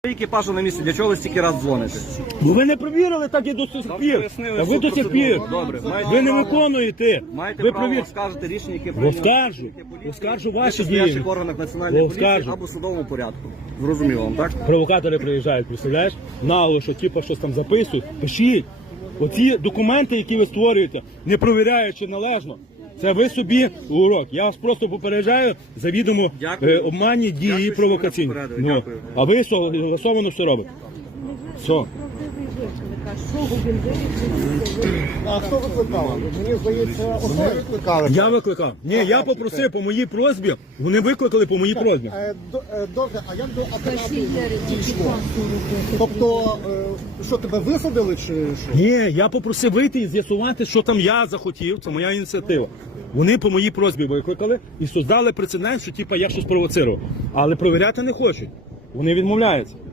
Екіпажу на місці, для чого ви стільки раз дзвоните? Ну ви не провірили так і до сих пір. А ви до сих пір. Добре. Ви не виконуєте. Маєте Ви право провірте. оскаржити рішення, яке прийняли. Оскаржу ваші в дії. стоячих органах національної поліції Оскаржу. або судовому порядку. Зрозуміло вам, так? Провокатори приїжджають, представляєш? Нагло, що типу щось там записують. Пишіть. Оці документи, які ви створюєте, не провіряючи належно. Це ви собі урок. Я вас просто попереджаю завідомо обманні дії Дякую, провокаційні. що мене попередили. Дякую. А ви согласовано все робите. Все. А хто викликав? Мені здається, вони викликали. Я викликав. Ні, я попросив по моїй просьбі. Вони викликали по моїй просьбі. Добре, а як до апарату дійшло? Тобто, що тебе висадили чи що? Ні, я попросив вийти і з'ясувати, що там я захотів. Це моя ініціатива. Вони по моїй просьбі викликали і создали прецедент, що типа я щось провоцирував. Але провіряти не хочуть. Вони відмовляються.